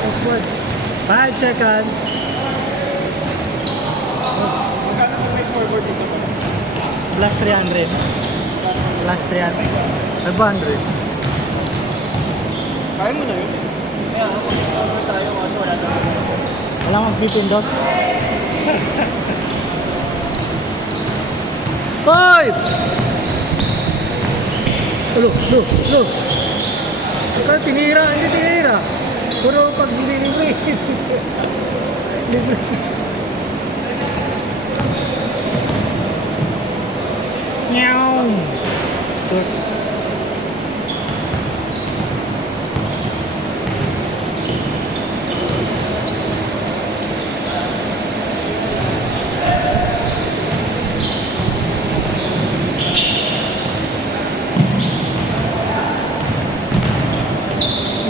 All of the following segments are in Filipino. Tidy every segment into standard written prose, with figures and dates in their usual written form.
Oswald. 5 seconds. Magkano po may scoreboard dito? Plus 300. Plus 300. 500. Kaya mo na yun. Kaya ako, tayo kasi wala na. Wala magpipindot. Hoy! Tulo. Ikaw tinira, hindi tinira. Puro pag binilibre. Libre. Meow. Short.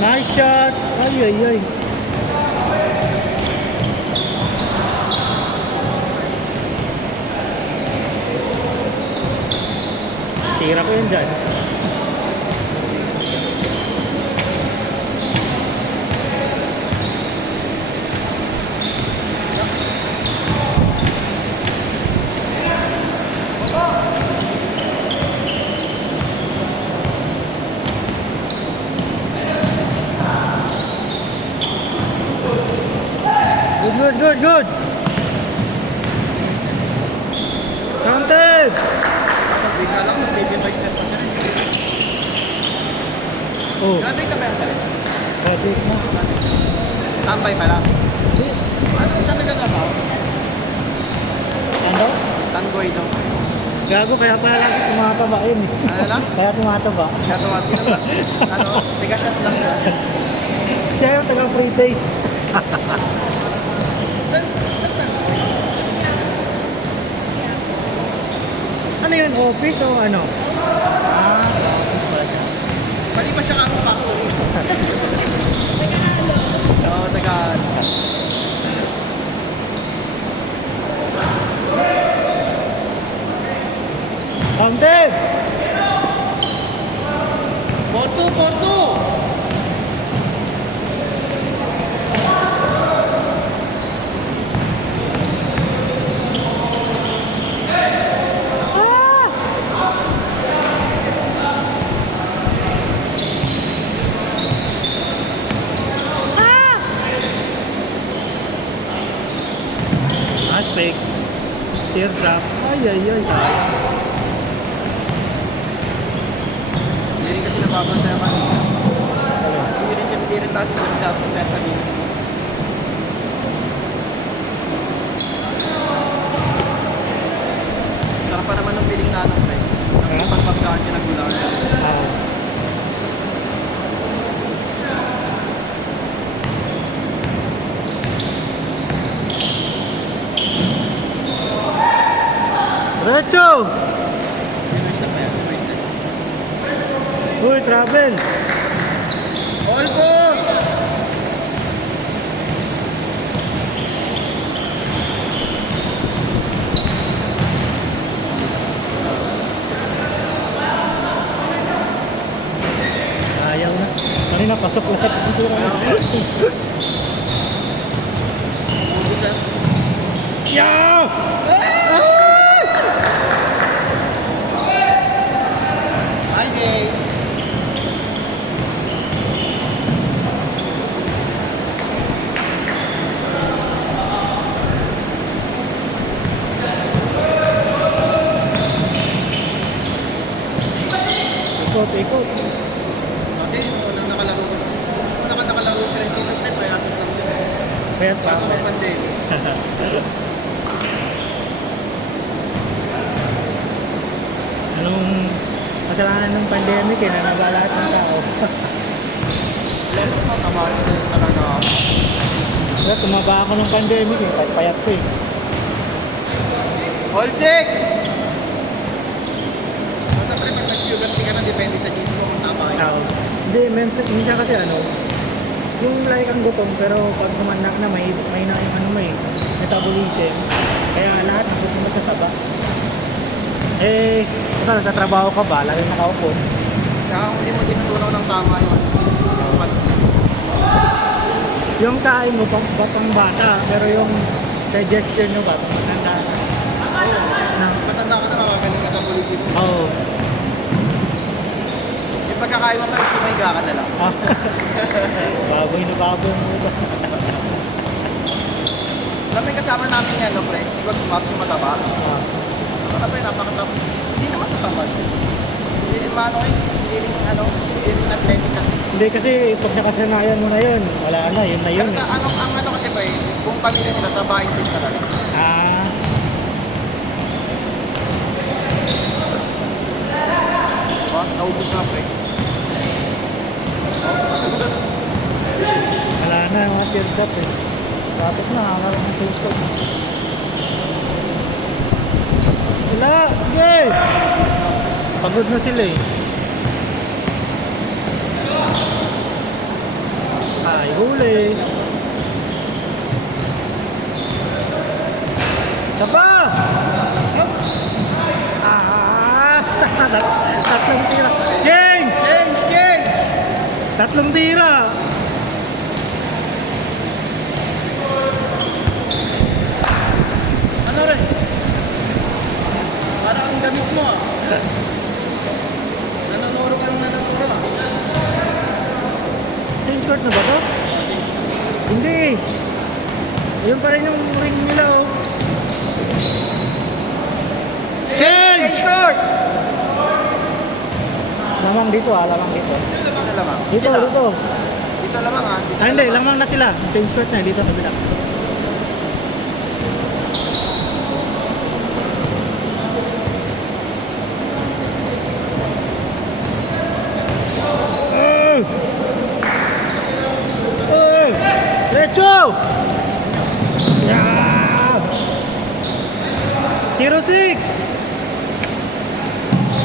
Nice shot. Ay. Tira ko yun dyan. Good. Counted! Hindi ka lang, mag-baby step pa siya. Oh, Graduate ka ba yan sa'yo? ready na. Tambay pa lang. Ano siya nagkatrabaho? Ano? Tangoy daw. Gago, kaya pala lagi tumataba yun. Ano lang? Kaya tumataba. Kaya tumati na ba? Ano? Tiga shot lang siya. Siya yung taga-free days. Saan tangoy? Ano yun? Office o ano? Ah, office pala siya. Mali pa siya ka ang factory. Oo, Tagalog. Counted! Porto! Fake. Teardrop. Ay. Sayang. Hindi rin kasi nababantay ang kanina. Hindi rin tayo sila nababantay kanina. Sarap pa naman ng piling na anong pre. Ang pagpagkaan siya nagulakan siya. Recho! May step pa yan. May step. Uy, travel! All four! Ayaw na. Kanina pasok lahat. Yeah! Hi, Jay! Ikot. Dati, unang nakalaro si Renz dito, pre, payatot lang yun. Kaya pa. Bago ng pandemic. Anong kasalanan ng pandemic nanaba lahat ng tao. Lalo pa, tamaan ko rin talaga ako. Kaya tumaba ako ng pandemic payat ko eh. All six! Basta pre, pag nag-puberty ka na, depende sa genes mo kung tama yun. Hindi, minsan kasi yung like ang gutom pero pag humanak na may na yung metabolism. Kaya lahat ng gutom mo sa taba. Nagtatrabaho ka ba? Lalo nakaupo. Kaya kung hindi mo tinutunaw ng tama yun, Yung kain mo pang bata, pero yung digestion nyo ba, pang matanda na. Na, Matanda ka na, makagaling metabolism mo. oo. Yung pagkakain mo pa, sumayga ka na lang. Baboy na baboy mo ito. Alam mo yung kasama namin yan, no, pre? Ikaw smaps yung mataba. Ah. Ano, pre, napakataba. Hindi naman sa tamad. Hindi rin hindi rin athletic kasi. Hindi kasi pag nakasanayan mo na yun, wala na, yun na yun. Pero ang ano kasi, pre, kung pamilya nila, tabahin din talaga. Ah, Diba? Naubos na, pre. wala na yung mga tear up eh. Dapat na, hanggang ang face code. Wala, sige! Pagod na sila eh. Ay, huli. Saba! Ah! Tatlong tira. James! Change! Tatlong tira! Ano, rin? Para ang gamit mo, ah. Nanonoro ka ng nanonoro, ah. Change court na ba to? Hindi. Yun pa rin yung ring nila oh. Change! short! Lamang dito ah, lamang dito. Dito lamang. Dito, Sila. dito. Dito lamang, ah. Dito Ah, hindi, lamang na sila. Change court na, dito kabila. Derecho! Yeah! 06!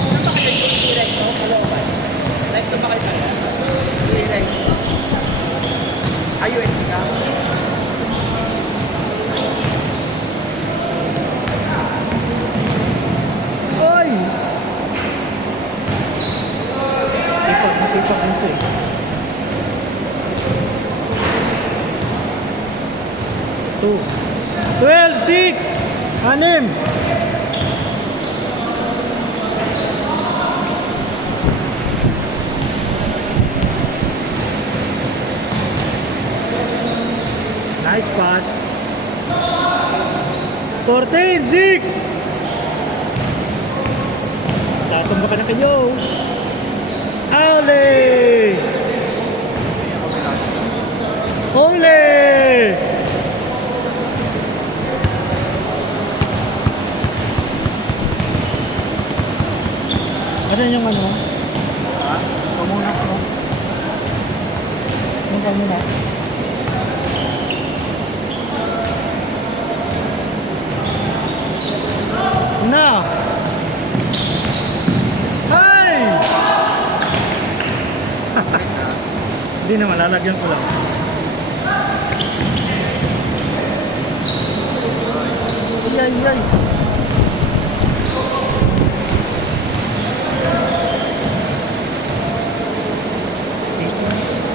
Saan ba kayo yung direct mo? Kalooban? Like to ba kayo pala? Direct. USB ka? Oy! Masipag nito eh. Two. 12, 6, 6. Nice pass. 14, 6. Tatumba ka na kayo. Ole! Ole! Asan yung ano? Ha? Pamuna ko. Yung pamuna. Na! Ay! Hindi naman, lalagyan ko lang. Ay, ay, ay.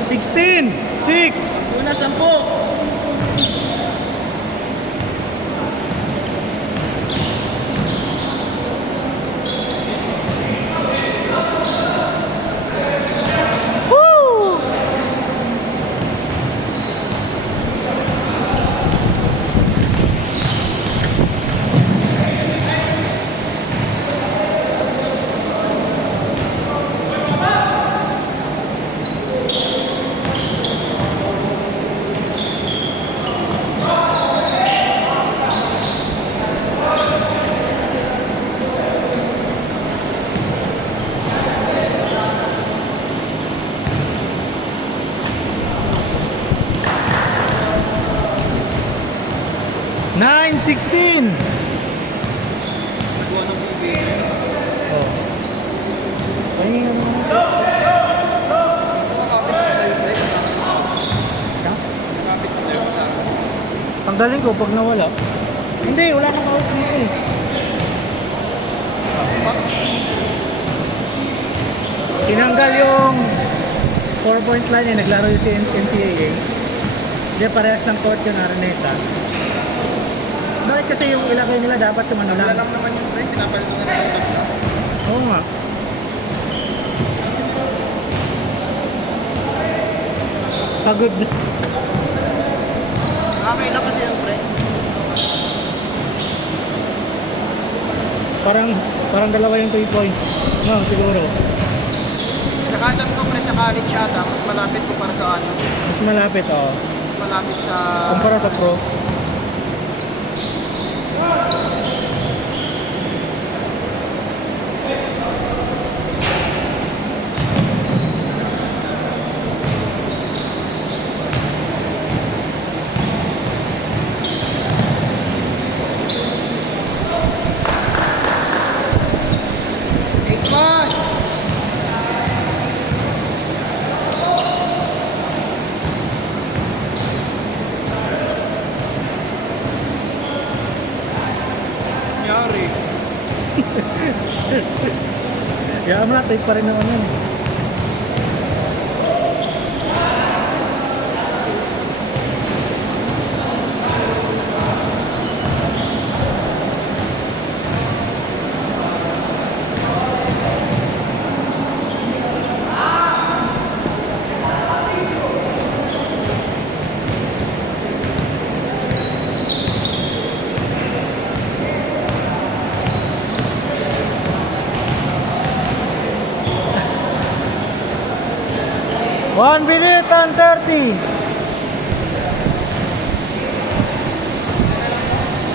Sixteen! 6! Una, 10. Woo! Nine, 16! Nagawa ng PBA. Oh. Pahingin mo naman. Nakakapit ko sa'yo, pre. Ha? Nakakapit ko sa'yo sa akin. Tanggalin ko pag nawala. Hindi, wala nang out dito eh. Tinanggal yung 4-point line eh, naglaro yung NCAA. Hindi, parehas ng court yung Araneta. Bakit kasi yung ilagay nila dapat yung ano Sabla lang? lang naman yung pre, pinapalit ko na rin yung tabla. Oo nga. Pagod na. Nakakailan kasi yung pre. Parang dalawa yung 3 points. No, siguro. Saka alam ko pre sa college yata, mas malapit ko para sa ano. Mas malapit, oh. Mas malapit sa... Kumpara sa pro. Eight man! Nangyari. Kaya mo na, type pa rin naman yun. One minute and 30.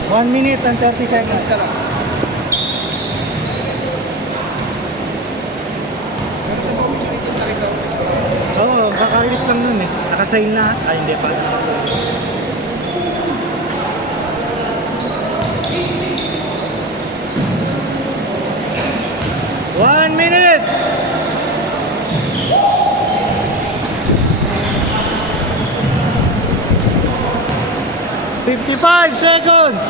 1 minute and 30 seconds. Tara. Pero sa Tommy siya itim nakita ko. Oo, kaka-release lang nun eh. Nakasail na. Ay, hindi pa. One minute! $55 seconds!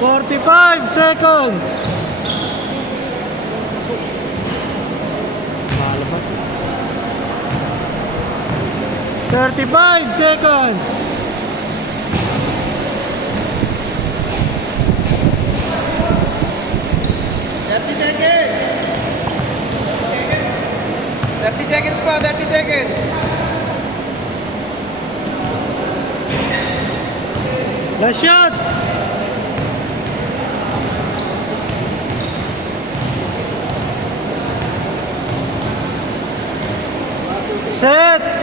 $45 seconds! Malabas. 35 seconds! 30 seconds! 30 seconds pa, 30 seconds! Last shot! Set!